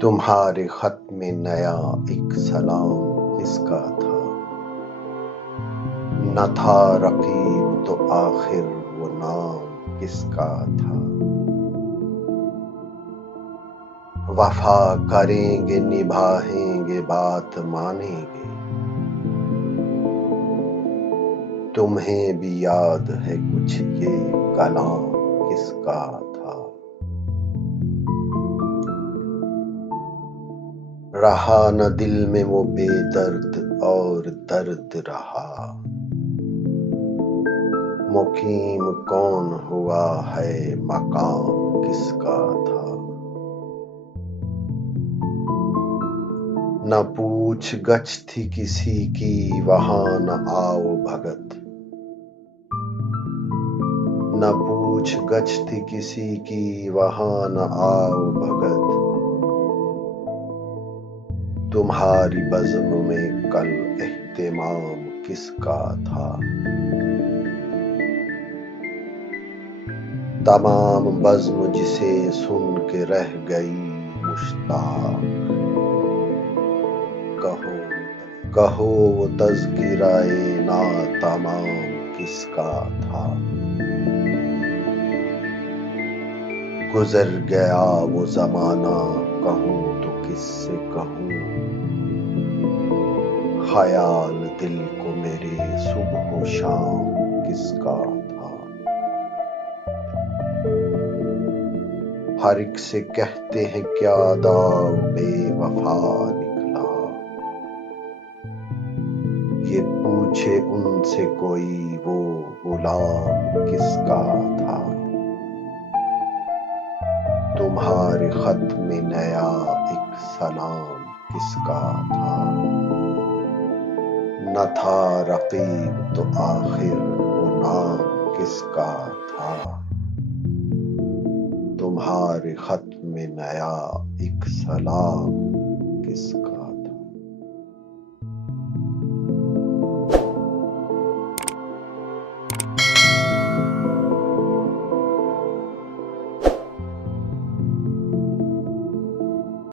तुम्हारे खत में नया एक सलाम किसका था। न था रकीब तो आखिर वो नाम किसका था। वफा करेंगे निभाएंगे बात मानेंगे, तुम्हें भी याद है कुछ ये कलाम किसका था। रहा न दिल में वो बेदर्द और दर्द रहा, मुकीम कौन हुआ है मकाम किसका था। न पूछ गछ थी किसी की वहां न आओ भगत, न पूछ गछ थी किसी की वहां न आओ भगत। तुम्हारी बज़्म में कल एहतिमाम किसका था। तमाम बज़्म जिसे सुन के रह गई मुश्ताक, कहो कहो वो तज़किराए ना तमाम किसका था। गुज़र गया वो ज़माना कहूँ तो किससे कहूँ, ख़याल दिल को मेरे सुबह शाम किसका था। हर एक से कहते हैं क्या दाव बेवफा निकला, ये पूछे उनसे कोई वो गुलाम किसका था। तुम्हारे खत में नया एक सलाम किसका था। न था रकीब तो आखिर वो नाम किसका था। तुम्हारे खत में नया एक सलाम किसका